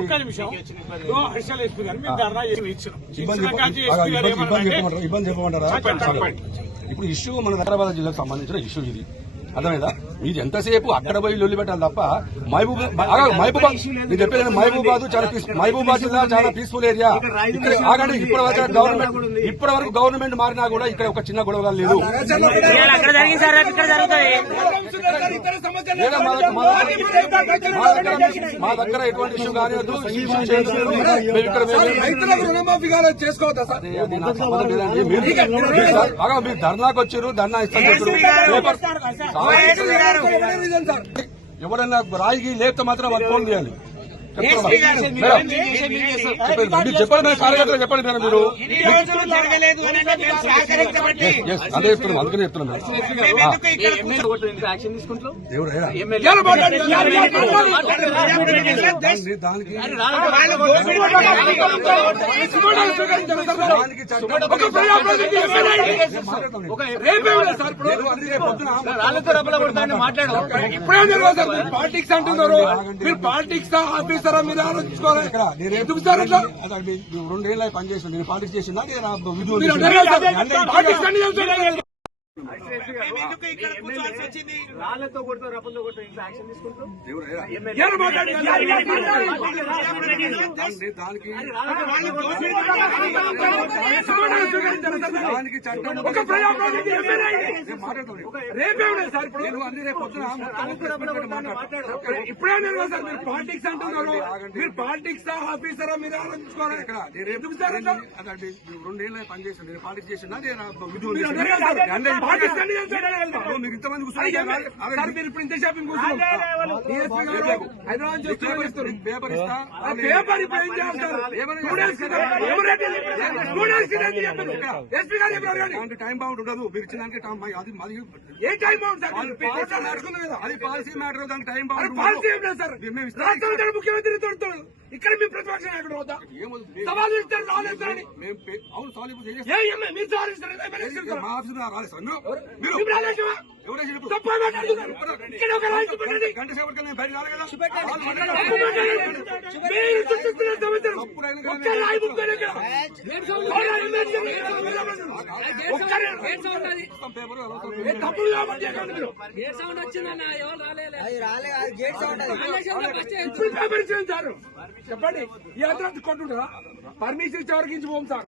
ఒక్క నిమిషం. గారు ధర్నా ఇచ్చినాం. ఇబ్బంది చెప్పమంటారా. ఇప్పుడు ఇష్యూ మన హైదరాబాద్ జిల్లాకు సంబంధించిన ఇష్యూ ఇది. అర్థమైందా? ఇది ఎంతసేపు అక్కడ పోయి లొల్లి పెట్టాలి తప్ప మహబూబ్ మహబూబాద్ మీరు చెప్పేది మహబూబాద్ చాలా పీస్ మహబూబాద్ జిల్లా చాలా పీస్ఫుల్ ఏరియా ఇక్కడ ఆగండి ఇప్పటి వరకు గవర్నమెంట్ ఇప్పటి వరకు గవర్నమెంట్ మారినా కూడా ఇక్కడ ఒక చిన్న గొడవ లేదు. మా దగ్గర- ఎటువంటి ఇష్యూ కానీ మీరు ధర్నాకు వచ్చారు ధర్నా ఇస్తాను ఎవడన్నా రాయికి లేపితే మాత్రం వాళ్ళు ఫోన్ చేయాలి. మరి. చెప్పండి. మీరు చెప్పండి మేడం కార్యకర్తలు చెప్పండి మేడం మీరు అదే చెప్తున్నాం అందుకనే చెప్తున్నాం మాట్లాడు ఇప్పుడే పాలిటిక్స్ అంటున్నారు మీరు పాలిటిక్స్ ఆఫీసరా మీరు ఆలోచించుకోవాలి ఇక్కడ నేను ఎందుకు సార్ అట్లా రెండేళ్ళ పని చేసిన నేను పాలిటిక్స్ చేసిన నేను కొడతాం కొడతాం ఇంకా యాక్షన్ తీసుకుంటాం. దానికి- దానికి చట్టం ఒక ప్రజాప్రతినిధి ఎమ్మెల్యే నేను మాట్లాడతాను రేపే ఉండదు సార్ ఇప్పుడు. నేను అన్ని రేపు పొద్దున మొత్తం మాట్లాడతాను ఇప్పుడే తెలియదు సార్ మీరు పాలిటిక్స్ అంటున్నారు. మీరు పాలిటిక్స్ ఆఫీసరా మీరు ఆలోచించుకోవాలి. ఇక్కడ ఎందుకు సార్ అట్లా? అదే రెండేళ్ళ పని చేసిన నేను పాలిటిక్స్ చేసిన మీరు మీరు ఇంతమంది కూర్చొని ఇప్పుడు ఇంత షాపింగ్ కూర్చున్నాం DSP గారు హైదరాబాద్ పేపర్ ఇస్తా పేపర్ ఇప్పుడు ఏం ఎస్పీ గారు చెప్పారు కానీ. దానికి టైం బౌండ్ ఉండదు. మీరు ఇచ్చిన దానికి టైం అది అది ఏ టైం బాగుంది సార్? పాలసీ నడుచుకుంది కదా. అది పాలసీ మ్యాటర్ దానికి టైం బౌండ్ పాలసీ ఏం లేదు సార్. రాష్ట్రంలో ముఖ్యమంత్రి తోడుతాడు. ఇక్కడ మీ ప్రతిపక్ష నాయకుడు అవుతా. సవాలు ఇస్తారు రాలేస్తారని అవును మీరు ఇస్తారు. మా ఆఫీస్ మీరు? ఎవరైనా గంట? ఇప్పుడు పేపర్ సార్. చెప్పండి ఈ అర్థం కొట్టుంటారా పర్మిషన్ ఇచ్చే వరకు ఇంచి పోం సార్?